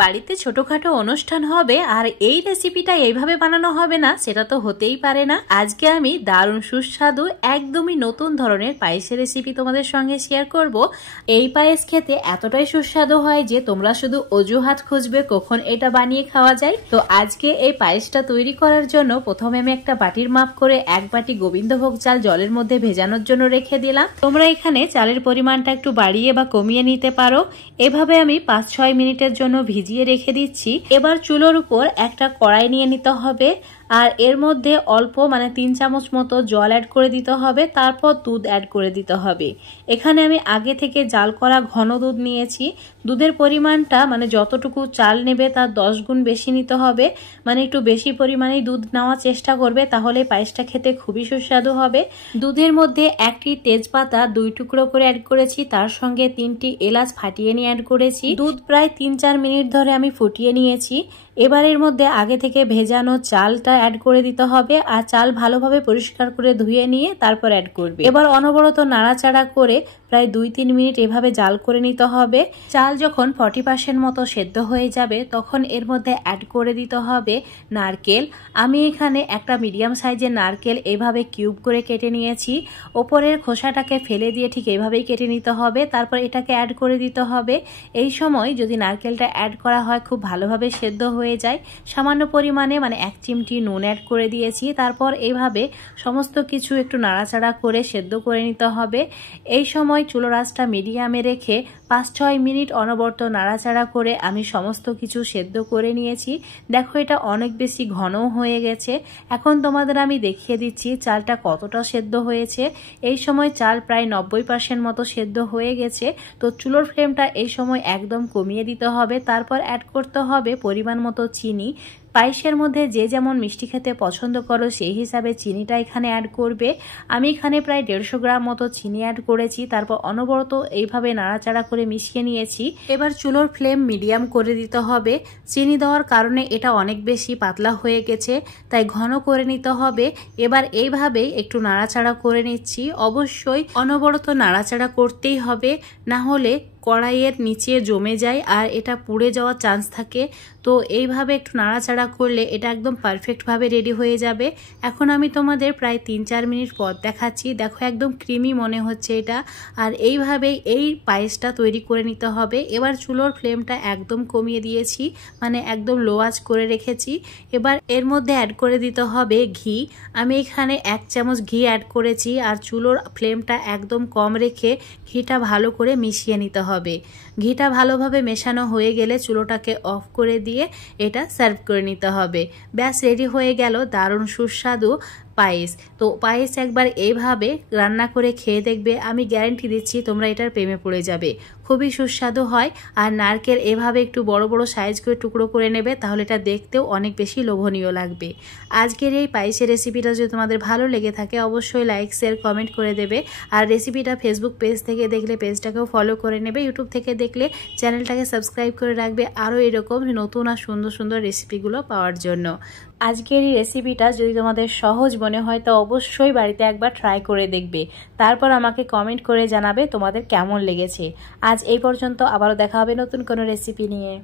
বাড়িতে ছোটখাটো অনুষ্ঠান হবে আর এই রেসিপিটা এইভাবে বানানো হবে না, সেটা তো হতেই পারে না। আজকে আমি দারুণ সুস্বাদু একদমই নতুন ধরনের পায়েসের রেসিপি তোমাদের সঙ্গে শেয়ার করব। এই পায়েস খেতে এতটাই সুস্বাদু হয় যে তোমরা শুধু অজুহাত খুঁজবে কখন এটা বানিয়ে খাওয়া যায়। তো আজকে এই পায়েসটা তৈরি করার জন্য প্রথমে আমি একটা বাটির মাপ করে 1 বাটি গোবিন্দভোগ চাল জলের মধ্যে ভেজানোর জন্য রেখে দিলাম। তোমরা এখানে চালের পরিমাণটা একটু বাড়িয়ে বা কমিয়ে নিতে পারো। এভাবে আমি 5-6 মিনিটের জন্য ভিজিয়ে রেখে দিচ্ছি। এবার চুলোর উপর একটা কড়াই নিয়ে নিতে হবে আর এর মধ্যে অল্প 3 চামচ মতো জল অ্যাড করে দিতে হবে, তারপর দুধ অ্যাড করে দিতে হবে। এখানে আমি আগে থেকে জাল করা ঘন দুধ নিয়েছি। দুধের পরিমাণটা যতটুকু চাল নেবে তার 10 গুণ বেশি নিতে হবে, একটু বেশি পরিমাণেই দুধ নেওয়ার চেষ্টা করবে, তাহলে পায়েসটা খেতে খুবই সুস্বাদু হবে। দুধের মধ্যে 1টি তেজপাতা 2 টুকরো করে অ্যাড করেছি, তার সঙ্গে 3টি এলাচ ফাটিয়ে নিয়ে অ্যাড করেছি। দুধ প্রায় 3-4 মিনিট ধরে আমি ফুটিয়ে নিয়েছি। এবার এর মধ্যে আগে থেকে ভেজানো চালটা অ্যাড করে দিতে হবে আর চাল ভালোভাবে পরিষ্কার করে ধুয়ে নিয়ে তারপর অ্যাড করবে। এবার অনবরত নাড়াচাড়া করে প্রায় 2-3 মিনিট এভাবে জাল করে নিতে হবে। চাল যখন 40% মতো সেদ্ধ হয়ে যাবে তখন এর মধ্যে অ্যাড করে দিতে হবে নারকেল। আমি এখানে একটা মিডিয়াম সাইজের নারকেল এভাবে কিউব করে কেটে নিয়েছি। ওপরের খোসাটাকে ফেলে দিয়ে ঠিক এভাবেই কেটে নিতে হবে, তারপর এটাকে অ্যাড করে দিতে হবে। এই সময় যদি নারকেলটা অ্যাড করা হয় খুব ভালোভাবে সেদ্ধ হয়ে যায়। সামান্য পরিমাণে 1 চিমটি নুন অ্যাড করে দিয়েছি। তারপর এইভাবে সমস্ত কিছু একটু নাড়াচাড়া করে সেদ্ধ করে নিতে হবে। এই সময় চুলোর আঁচটা মিডিয়ামে রেখে 5-6 মিনিট অনবরত নাড়াচাড়া করে আমি সমস্ত কিছু সেদ্ধ করে নিয়েছি। দেখো এটা অনেক বেশি ঘন হয়ে গেছে। এখন তোমাদের আমি দেখিয়ে দিচ্ছি চালটা কতটা সেদ্ধ হয়েছে। এই সময় চাল প্রায় 90% মতো সেদ্ধ হয়ে গেছে। তো চুলোর ফ্লেমটা এই সময় একদম কমিয়ে দিতে হবে। তারপর অ্যাড করতে হবে পরিমাণ মতো চিনি। পায়েসের মধ্যে যে যেমন মিষ্টি খেতে পছন্দ করো সেই হিসাবে চিনিটা এখানে অ্যাড করবে। আমি এখানে প্রায় 150 গ্রাম মতো চিনি অ্যাড করেছি। তারপর অনবরত এইভাবে নাড়াচাড়া করে মিশিয়ে নিয়েছি। এবার চুলোর ফ্লেম মিডিয়াম করে দিতে হবে। চিনি দেওয়ার কারণে এটা অনেক বেশি পাতলা হয়ে গেছে, তাই ঘন করে নিতে হবে। এবার এইভাবেই একটু নাড়াচাড়া করে নিচ্ছি। অবশ্যই অনবরত নাড়াচাড়া করতেই হবে, না হলে কড়াইয়ের নিচে জমে যায় আর এটা পুড়ে যাওয়ার চান্স থাকে। তো এইভাবে একটু নাড়াচাড়া করলে এটা একদম পারফেক্টভাবে রেডি হয়ে যাবে। এখন আমি তোমাদের প্রায় 3-4 মিনিট পর দেখাচ্ছি। দেখো একদম ক্রিমি মনে হচ্ছে এটা। আর এইভাবেই এই পায়েসটা তৈরি করে নিতে হবে। এবার চুলোর ফ্লেমটা একদম কমিয়ে দিয়েছি, একদম লো আঁচ করে রেখেছি। এবার এর মধ্যে অ্যাড করে দিতে হবে ঘি। আমি এখানে 1 চামচ ঘি অ্যাড করেছি আর চুলোর ফ্লেমটা একদম কম রেখে ঘিটা ভালো করে মিশিয়ে নিতে হবে। ঘিটা ভালোভাবে মেশানো হয়ে গেলে চুলোটাকে অফ করে দিয়ে এটা সার্ভ করে নিতে হবে। ব্যাস রেডি হয়ে গেল দারুণ সুস্বাদু পায়েস। তো পায়েস একবার এইভাবে রান্না করে খেয়ে দেখবে, আমি গ্যারান্টি দিচ্ছি তোমরা এটার প্রেমে পড়ে যাবে। খুবই সুস্বাদু হয়। আর নারকেল এভাবে একটু বড় বড় সাইজ করে টুকরো করে নেবে, তাহলে এটা দেখতেও অনেক বেশি লোভনীয় লাগবে। আজকের এই পায়েসের রেসিপিটা যদি তোমাদের ভালো লেগে থাকে অবশ্যই লাইক শেয়ার কমেন্ট করে দেবে। আর রেসিপিটা ফেসবুক পেজ থেকে দেখলে পেজটাকেও ফলো করে নেবে। ইউটিউব থেকে দেখলে চ্যানেলটাকে সাবস্ক্রাইব করে রাখবে আরও এরকম নতুন আর সুন্দর সুন্দর রেসিপিগুলো পাওয়ার জন্য। আজকের এই রেসিপিটা যদি তোমাদের সহজ মনে হয় তো অবশ্যই বাড়িতে একবার ট্রাই করে দেখবে, তারপর আমাকে কমেন্ট করে জানাবে তোমাদের কেমন লেগেছে। আজ এই পর্যন্ত, আবারও দেখা হবে নতুন কোনো রেসিপি নিয়ে।